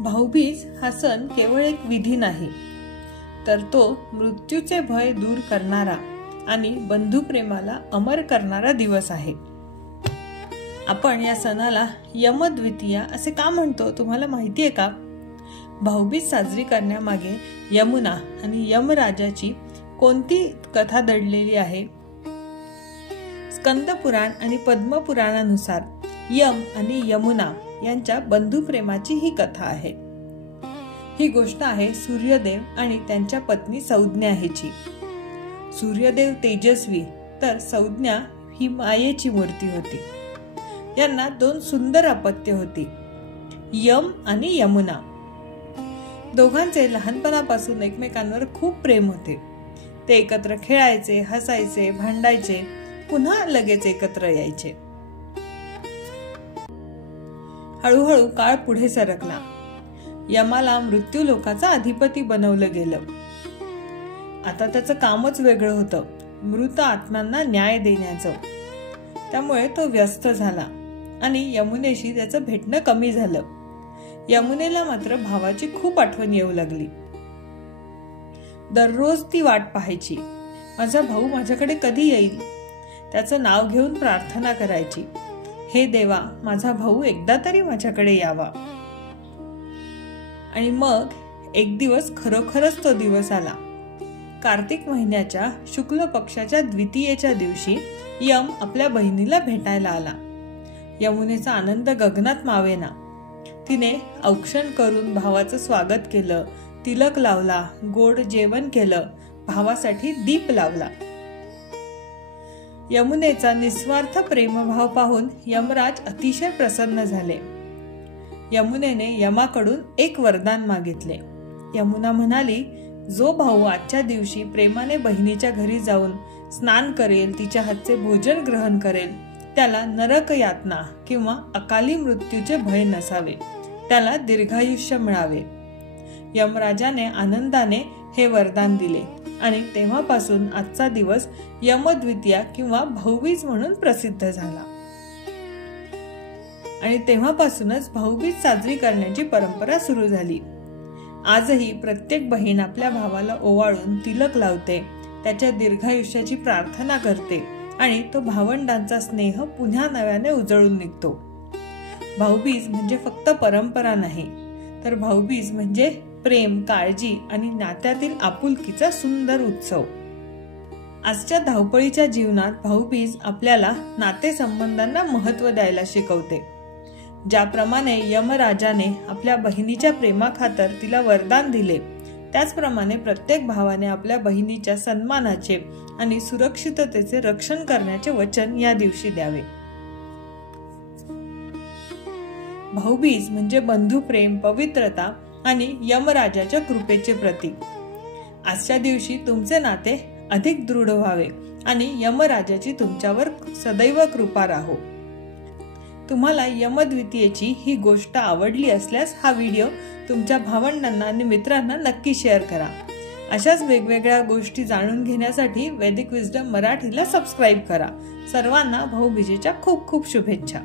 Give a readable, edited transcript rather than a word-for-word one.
भाऊबीज हा सण केवळ एक विधी नाही, तर तो मृत्यूचे भय दूर करणारा आणि बंधुप्रेमाला अमर करणारा दिवस आहे। आपण या सणाला यमद्वितीया असे का म्हणतो तुम्हाला माहिती आहे का? भाऊबीज साजरी करण्यामागे यमुना आणि यमराजाची कोणती कथा दडलेली आहे? स्कंद पुराण आणि पद्म पुराणानुसार यम आणि यमुना यांच्या बंधुप्रेमाची ही कथा आहे। ही गोष्ट आहे सूर्यदेव आणि त्यांच्या पत्नी संज्ञा हिची। सूर्यदेव तेजस्वी तर संज्ञा ही मायेची मूर्ती होती। यांना दोन सुंदर अपत्य होती, यम आणि यमुना। दोघांचे लहानपणापासून एकमेकांवर खूप प्रेम होते। ते एकत्र खेळायचे, हसायचे, भांडायचे, पुन्हा लगेच एकत्र यायचे। हळूहळू काळ पुढे सरकला। यमाला मृत्यू लोकाचा अधिपती बनवलं गेलं। आता त्याचं कामच वेगळं होतं, मृत आत्म्यांना न्याय देण्याचं। त्यामुळे तो व्यस्त झाला आणि यमुनेशी त्याचं भेटणं कमी झालं। यमुनेला मात्र भावाची खूप आठवण येऊ लागली। दररोज ती वाट पाहायची, माझा भाऊ माझ्याकडे कधी येईल। त्याचं नाव घेऊन प्रार्थना करायची, हे देवा, माझा भाऊ एकदा तरी माझ्याकडे यावा। आणि मग एक दिवस खरोखरच तो दिवस आला। कार्तिक महिन्याच्या शुक्ल पक्षाच्या द्वितीयेच्या दिवशी यम आपल्या बहिणीला भेटायला आला। यमुनेचा आनंद गगनात मावेना। तिने औक्षण करून भावाचं स्वागत केलं, तिलक लावला, गोड जेवण केलं, भावासाठी दीप लावला। यमुनेचा निस्वार्थ प्रेमभाव पाहून यमराज अतिशय प्रसन्न झाले। यमुनेने यमाकडून एक वरदान मागितले। यमुना म्हणाली, जो भाऊ आजच्या दिवशी प्रेमाने बहिणीच्या घरी जाऊन स्नान करेल, तिच्या हातचे भोजन ग्रहण करेल, त्याला नरक यातना किंवा अकाली मृत्यूचे भय नसावे, त्याला दीर्घायुष्य मिळावे। यमराजाने आनंदाने हे वरदान दिले आणि तेव्हापासून आजचा दिवस यमद्वितीया किंवा भाऊबीज म्हणून प्रसिद्ध झाला। आणि तेव्हापासूनच भाऊबीज साजरी करण्याची परंपरा सुरू झाली। आजही प्रत्येक बहीण आपल्या भावाला ओवाळून तिलक लावते, त्याच्या दीर्घायुष्याची प्रार्थना करते आणि तो भावंडांचा स्नेह पुन्हा नव्याने उजळून निघतो। भाऊबीज म्हणजे फक्त परंपरा नाही, तर भाऊबीज म्हणजे प्रेम, काळजी आणि नात्यातील आपुलकीचा सुंदर उत्सव। आजच्या धावपळीच्या जीवनात भाऊबीज आपल्याला नातेसंबंधांना महत्त्व द्यायला शिकवते। ज्याप्रमाणे यमराजाने आपल्या बहिणीच्या प्रेमाखातर तिला वरदान दिले, त्याचप्रमाणे प्रत्येक भावाने आपल्या बहिणीच्या सन्मानाचे आणि सुरक्षिततेचे रक्षण करण्याचे वचन या दिवशी द्यावे। भाऊबीज म्हणजे बंधुप्रेम, पवित्रता आणि यमराजाच्या कृपेचे प्रतीक। आजच्या दिवशी तुमचे नाते अधिक दृढ व्हावे आणि यमराजाची तुमच्यावर सदैव कृपा राहो। तुम्हाला यमद्वितीयेची ही गोष्ट आवडली असल्यास हा व्हिडिओ तुमच्या भावंडांना आणि मित्रांना नक्की शेअर करा। अशाच वेगवेगळ्या गोष्टी जाणून घेण्यासाठी वैदिक विजडम मराठीला सबस्क्राईब करा। सर्वांना भाऊबीजेच्या खूप खूप शुभेच्छा।